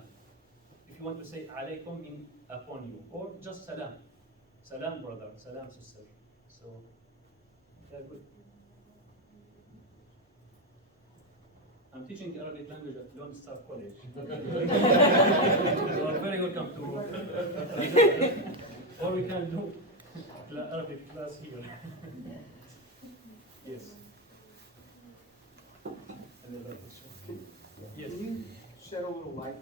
If you want to say alaykum in upon you, or just salam. Salam brother, salam sister. So, yeah, good. I'm teaching Arabic language at Lone Star College. You are very welcome to or we can do Arabic class here. Yes. Another question? Yes. Can you shed a little light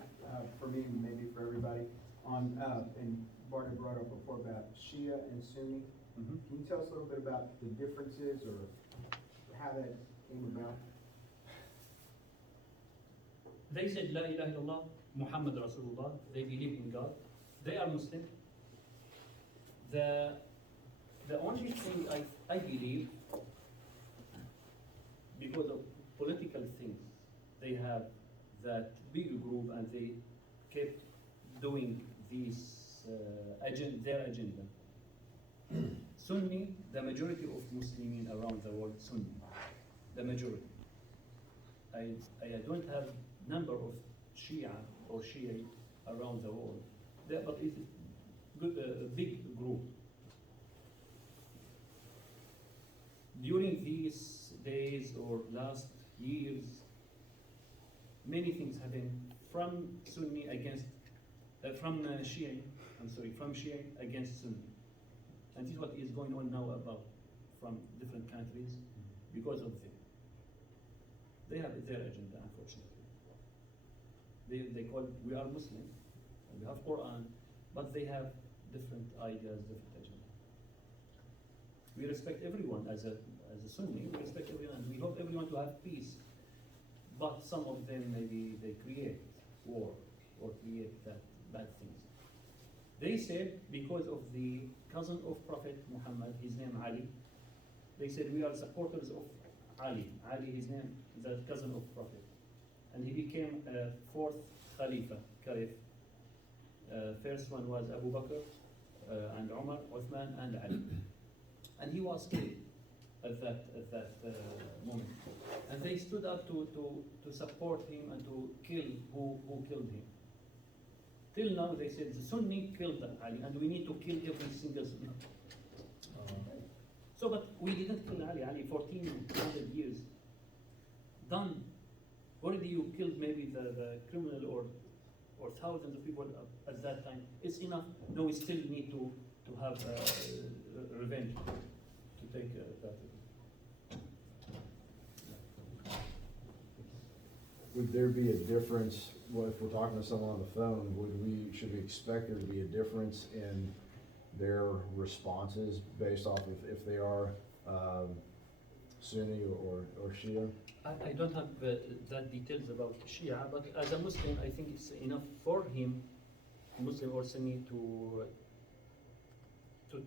for me, maybe for everybody, on, and Barney brought up before about Shia and Sunni. Mhm. Can you tell us a little bit about the differences or how that came about? They said La ilaha illallah, Muhammad Rasulullah. They believe in God. They are Muslim. The only thing I believe, because of political things, they have that big group and they kept doing this their agenda. Sunni, the majority of Muslims around the world, Sunni, the majority. I don't have number of Shia or Shia around the world, but it's a big group. During these days or last years, many things have been from Sunni against, from Shia against Sunni. And this is what is going on now about from different countries because of them. They have their agenda, unfortunately. They call it, we are Muslim, we have Quran, but they have different ideas, different agenda. We respect everyone as a Sunni, we respect everyone, we hope everyone to have peace. But some of them maybe they create war or create that bad things. They said because of the cousin of Prophet Muhammad, his name Ali, they said we are supporters of Ali. Ali, his name, the cousin of Prophet. And he became fourth Khalifa, Caliph. First one was Abu Bakr and Umar, Uthman and Ali. And he was killed at that moment. And they stood up to support him and to kill who killed him. Till now they said the Sunni killed Ali and we need to kill every single Sunni. So, but we didn't kill Ali. Ali, 1400 years. Done. Already you killed maybe the criminal or thousands of people at that time. It's enough. No, we still need to have revenge, to take that. Would there be a difference, well, if we're talking to someone on the phone, should we expect there to be a difference in their responses based off of if they are Sunni or Shia? I don't have that details about Shia, but as a Muslim, I think it's enough for him, Muslim or Sunni, to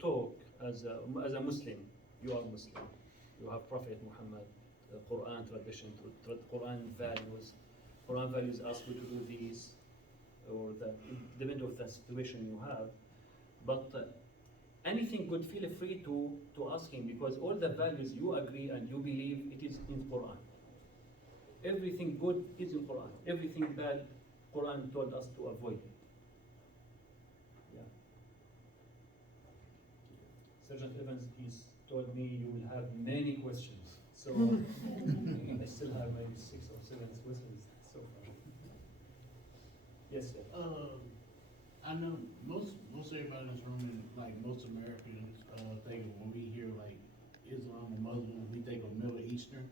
talk as a Muslim. You are Muslim. You have Prophet Muhammad, Quran tradition, Quran values. Quran values ask you to do this. or the depend of the situation you have. But anything good, feel free to ask him, because all the values you agree and you believe, it is in Quran. Everything good is in Quran. Everything bad, Quran told us to avoid it. Yeah. Sergeant Evans, he's told me you will have many questions. So I still have maybe 6 or 7 questions so far. Yes, sir. I know most everybody in this room, and like most Americans, think of when we hear like Islam or Muslim, we think of Middle Eastern.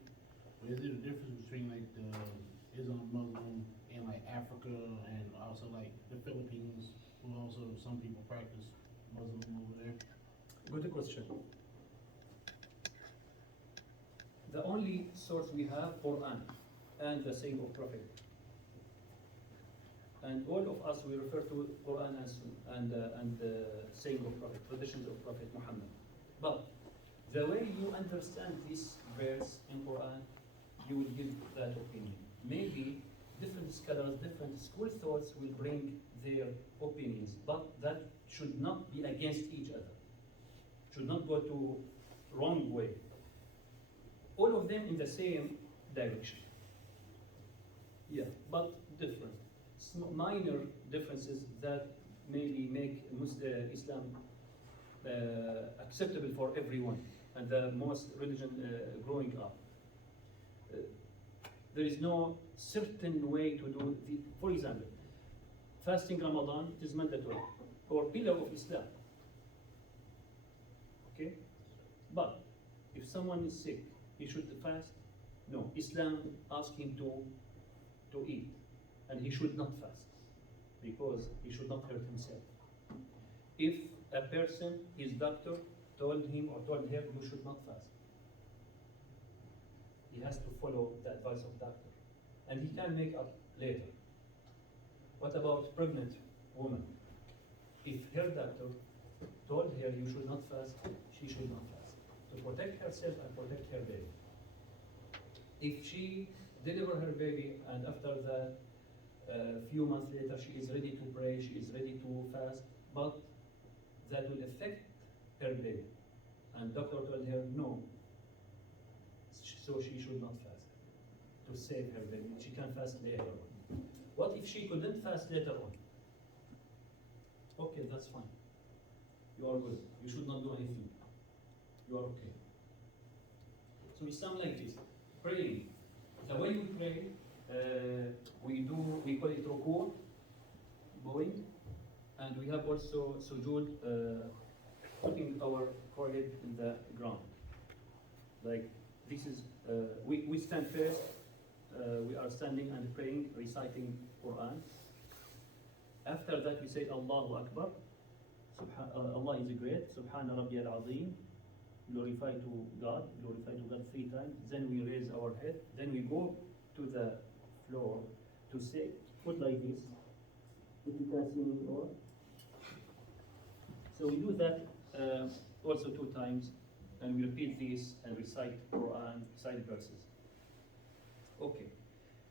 But is there a difference between like the Islam, Muslim, and like Africa, and also like the Philippines, who also some people practice Muslim over there? Good question. The only source we have, Quran, and the saying of Prophet. And all of us, we refer to Quran and saying of Prophet, traditions of Prophet Muhammad. But the way you understand this verse in Quran, you will give that opinion. Maybe different scholars, different school thoughts will bring their opinions, but that should not be against each other. Should not go to wrong way. All of them in the same direction. Yeah, but different. Minor differences that maybe make Islam acceptable for everyone, and the most religion growing up. There is no certain way to do the, for example, fasting Ramadan is mandatory or pillar of Islam. Okay? But if someone is sick, he should fast? No. Islam asks him to eat, and he should not fast because he should not hurt himself. If a person, his doctor, told him or told her, you should not fast, he has to follow the advice of doctor, and he can make up later. What about pregnant woman? If her doctor told her you should not fast, she should not fast to protect herself and protect her baby. If she deliver her baby and after that few months later she is ready to pray, she is ready to fast, but that will affect her baby, and doctor told her no, so she should not fast to save her baby. She can fast later on. What if she couldn't fast later on? Okay, that's fine. You are good. You should not do anything. You are okay. So we sound like this. Praying. The way we pray, we call it ruku', bowing, and we have also sujood, putting our forehead in the ground. Like this is, we stand first, we are standing and praying, reciting Quran. After that we say Allahu Akbar, Allah is great, Subhana Rabbi al-Azim, glorify to God 3 times. Then we raise our head, then we go to the floor to say, put like this, if you can see me or. So we do that also 2 times, and we repeat this and recite Quran, recite verses. Okay.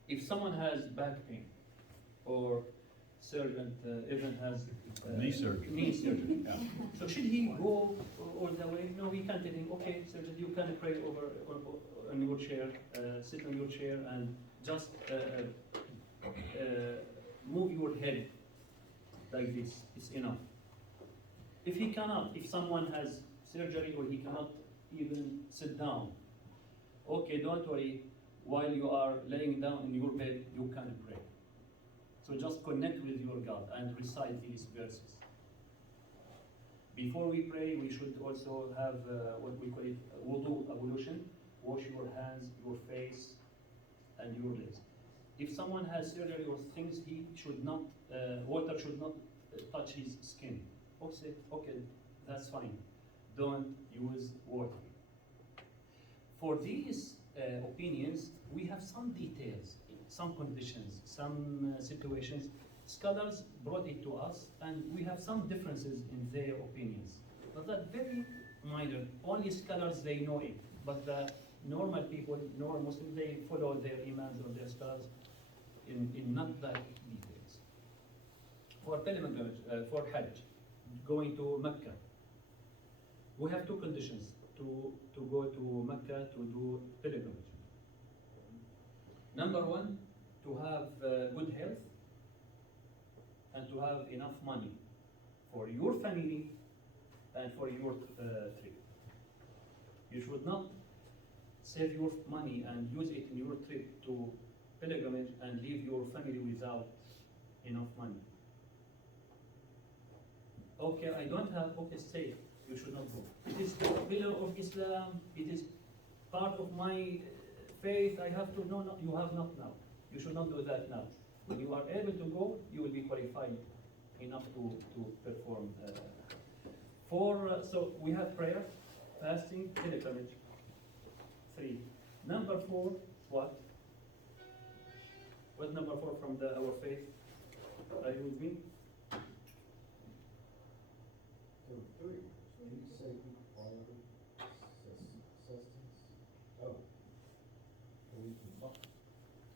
If someone has back pain, or Sergeant Evan has Knee surgery. Knee surgery. Yeah. So should he go all the way? No, we can't tell him, okay, Sergeant, you can pray over on your chair, sit on your chair and just move your head like this. It's enough. If he cannot, if someone has surgery or he cannot even sit down, okay, don't worry. While you are laying down in your bed, you can pray. So just connect with your God and recite these verses. Before we pray, we should also have what we call it wudu, ablution. Wash your hands, your face, and your legs. If someone has surgery or things, he should not, water should not touch his skin. Okay, that's fine. Don't use water. For these opinions, we have some details, some conditions, some situations. Scholars brought it to us, and we have some differences in their opinions. But that very minor. Only scholars, they know it. But the normal people, normal Muslims, they follow their imams or their scholars in not that details. for pilgrimage, for Hajj, going to Mecca, we have two conditions to go to Mecca to do pilgrimage. Number one, to have good health and to have enough money for your family and for your trip. You should not save your money and use it in your trip to pilgrimage and leave your family without enough money. Okay, I don't have, okay, stay. You should not go. It is the pillar of Islam. It is part of my faith. I have to, no, you have not now. You should not do that now. When you are able to go, you will be qualified enough to perform. So we have prayer, fasting, pilgrimage. 3. Number 4, what? What number 4 from our faith? Are you with me?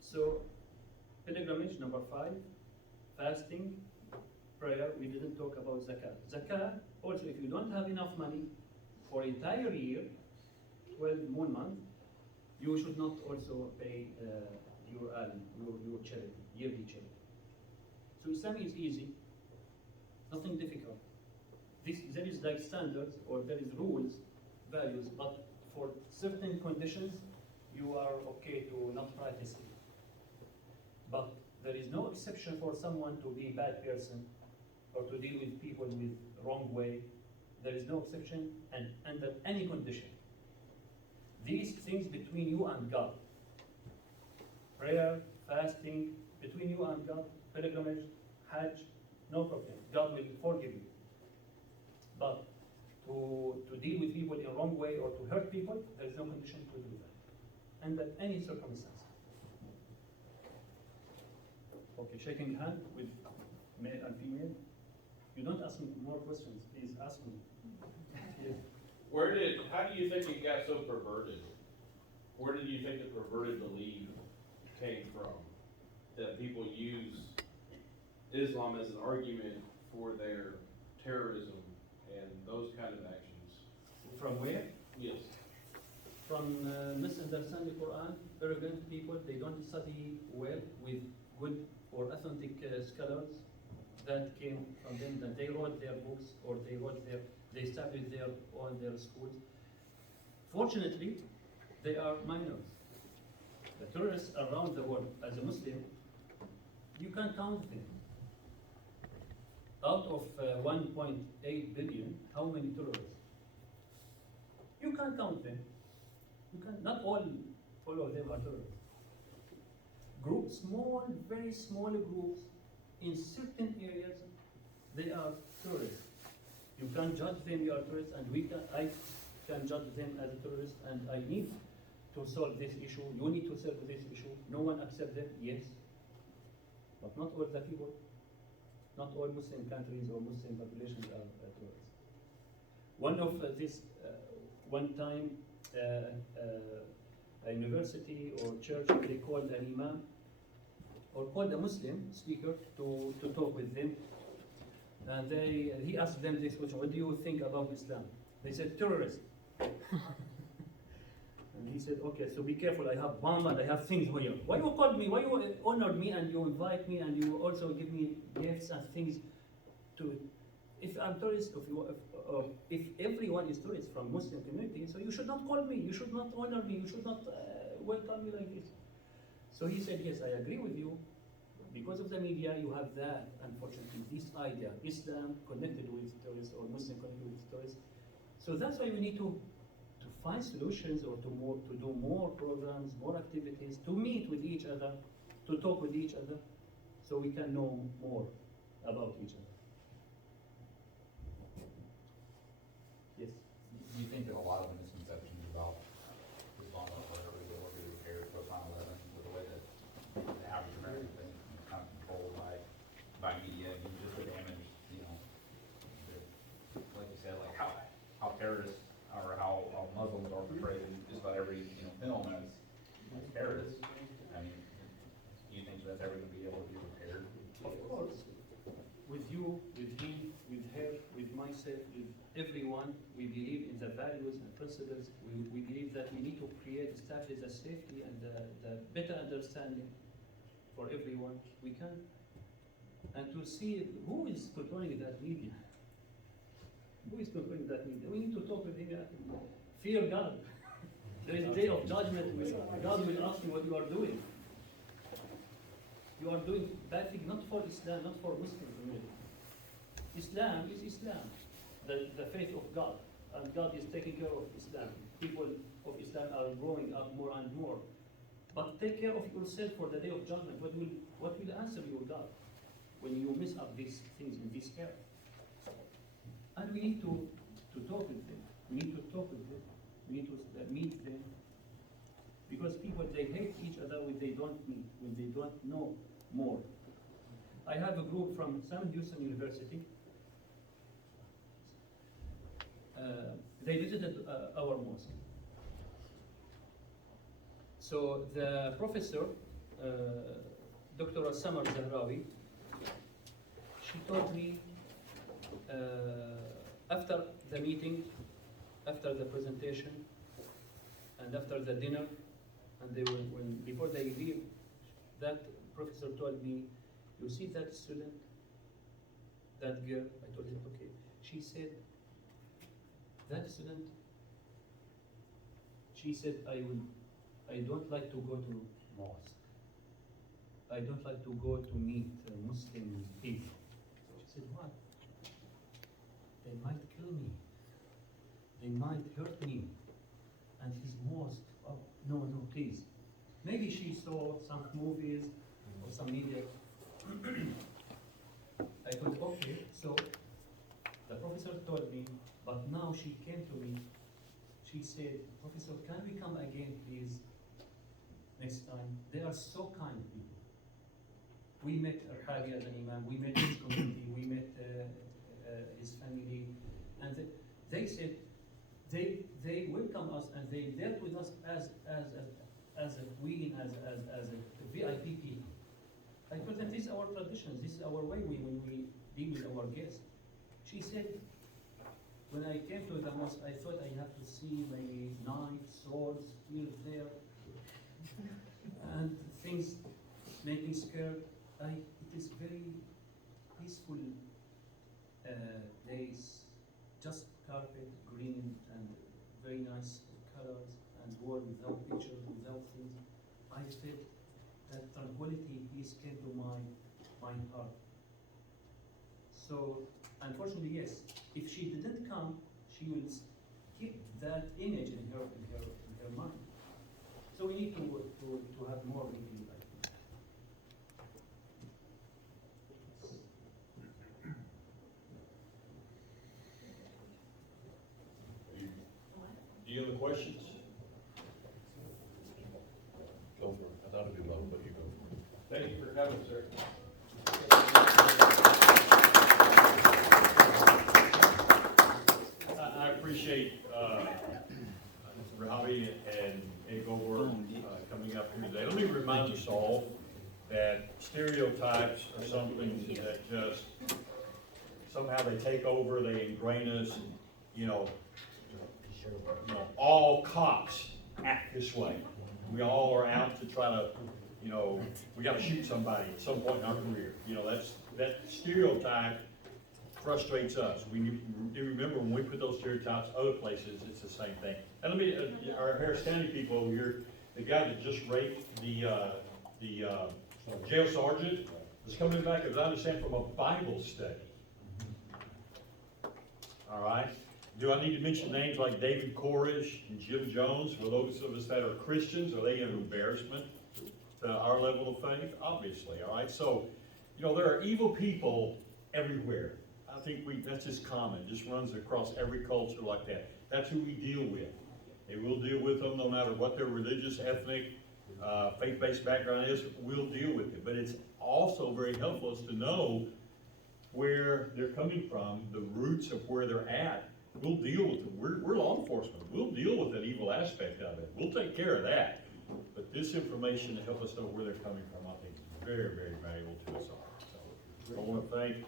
So, pilgrimage, number 5, fasting, prayer, we didn't talk about zakat. Zakat, also if you don't have enough money for entire year, 12 moon month, you should not also pay your alim, your charity, yearly charity. So Islam is easy, nothing difficult. There is like standards or there is rules, values, but for certain conditions, you are okay to not practice it. But there is no exception for someone to be a bad person or to deal with people with wrong way. There is no exception and under any condition. These things between you and God. Prayer, fasting, between you and God, pilgrimage, Hajj, no problem. God will forgive you. But to deal with people in a wrong way or to hurt people, there is no condition to do that. Under any circumstance. Okay, shaking hand with male and female. You don't ask me more questions, please ask me. Yes. How do you think it got so perverted? Where did you think the perverted belief came from? That people use Islam as an argument for their terrorism and those kind of actions. From where? Yes. From misunderstanding the Quran, arrogant people, they don't study well with good or authentic scholars that came from them, that they wrote their books or they established their schools. Fortunately, they are minors. The terrorists around the world, as a Muslim, you can't count them. Out of 1.8 billion, how many terrorists? You can't count them. Not all of them are terrorists. Groups, small, very small groups, in certain areas, they are terrorists. You can't judge them, you are terrorists, and I can judge them as a terrorist, and I need to solve this issue. You need to solve this issue. No one accepts them, yes. But not all the people, not all Muslim countries or Muslim populations are terrorists. One of one time, a university or church, they called an imam or called a Muslim speaker to talk with them. And he asked them this question: what do you think about Islam? They said, terrorist. And he said, okay, so be careful, I have bomb and I have things here. Why you called me? Why you honored me and you invite me and you also give me gifts and things to, if I'm tourist, if everyone is tourist from Muslim community, so you should not call me, you should not honor me, you should not welcome me like this. So he said, yes, I agree with you. Because of the media, you have that, unfortunately, this idea, Islam connected with terrorists or Muslim connected with terrorists. So that's why we need to find solutions or to do more programs, more activities, to meet with each other, to talk with each other, so we can know more about each other. Yes? Do you think that a lot of the misconceptions about Islam or whatever they were being repaired post 9/11 with the way that the average American thinks and kind of controlled by media and just the damage, like you said, like how terrorists or how Muslims are portrayed in just about every film as terrorists. I mean, do you think that's ever going to be able to be repaired? Of course. With with everyone. We believe in the values and principles. We believe that we need to establish the safety and the better understanding for everyone we can. And to see who is controlling that media. Who is controlling that media? We need to talk with him. Fear God. There is a day of judgment. God will ask you what you are doing. You are doing bad thing not for Islam, not for Muslim community. Islam is Islam, the faith of God, and God is taking care of Islam. People of Islam are growing up more and more. But take care of yourself for the day of judgment. What will answer your God when you mess up these things in this era? And we need to talk with them. We need to talk with them. We need to meet them. Because people, they hate each other when they don't meet, when they don't know more. I have a group from Houston University. They visited our mosque. So the professor, Dr. Samar Zahrawi, she told me after the meeting, after the presentation, and after the dinner, and they were, before they leave, that professor told me, "You see that student, that girl?" I told him, "Okay." She said, "That student," she said, I don't like to go to mosque. I don't like to go to meet Muslim people." She said, "What? They might kill me. They might hurt me. And his mosque, oh, no, please." Maybe she saw some movies or some media. I thought, okay, so the professor told me, but now she came to me. She said, "Professor, can we come again, please, next time?" They are so kind people. We met Rahaabi as an imam, we met his community, we met his family, and they said, they welcome us and they dealt with us as a queen, as a VIP people. I told them, this is our tradition, this is our way when we deal with our guests. She said, "When I came to the mosque, I thought I have to see my knives, swords, here, there, and things make me scared. It is very peaceful place, just carpet, green, and very nice colors, and wall without pictures, without things." I felt that tranquility, peace came to my heart. So, unfortunately, yes, if she didn't come, she will keep that image in her mind. So we need to have more meetings like this. Any other questions? Go for it. I thought it'd be low, but you go for it. Thank you for coming, sir. I appreciate Rahaabi and Gobor coming up here today. Let me remind us all that stereotypes are something that just somehow they take over, they ingrain us. You know, all cops act this way. We all are out to try to, we got to shoot somebody at some point in our career. That stereotype frustrates us. We remember when we put those stereotypes other places, it's the same thing. And let me, our Harris County people over here, the guy that just raped the jail sergeant is coming back, as I understand, from a Bible study. All right. Do I need to mention names like David Koresh and Jim Jones? For those of us that are Christians, are they an embarrassment to our level of faith? Obviously, all right? So, there are evil people everywhere. I think that's just common, just runs across every culture like that. That's who we deal with. And we'll deal with them no matter what their religious, ethnic, faith-based background is. We'll deal with it. But it's also very helpful to know where they're coming from, the roots of where they're at. We'll deal with it. We're law enforcement. We'll deal with that evil aspect of it. We'll take care of that. But this information to help us know where they're coming from, I think, is very, very valuable to us all. So I want to thank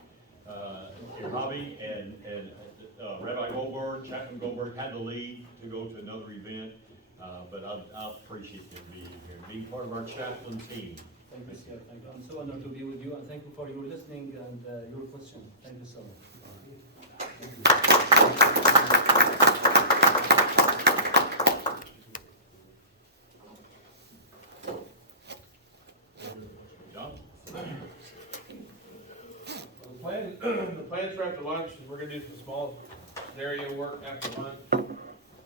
Rahaabi and Rabbi Goldberg, Chaplain Goldberg had to leave to go to another event, but I appreciate them being here, being part of our chaplain team. Thank you, sir. Thank you. I'm so honored to be with you, and thank you for your listening and your question. Thank you so much. John? The plan for after lunch is we're gonna do some small scenario work after lunch.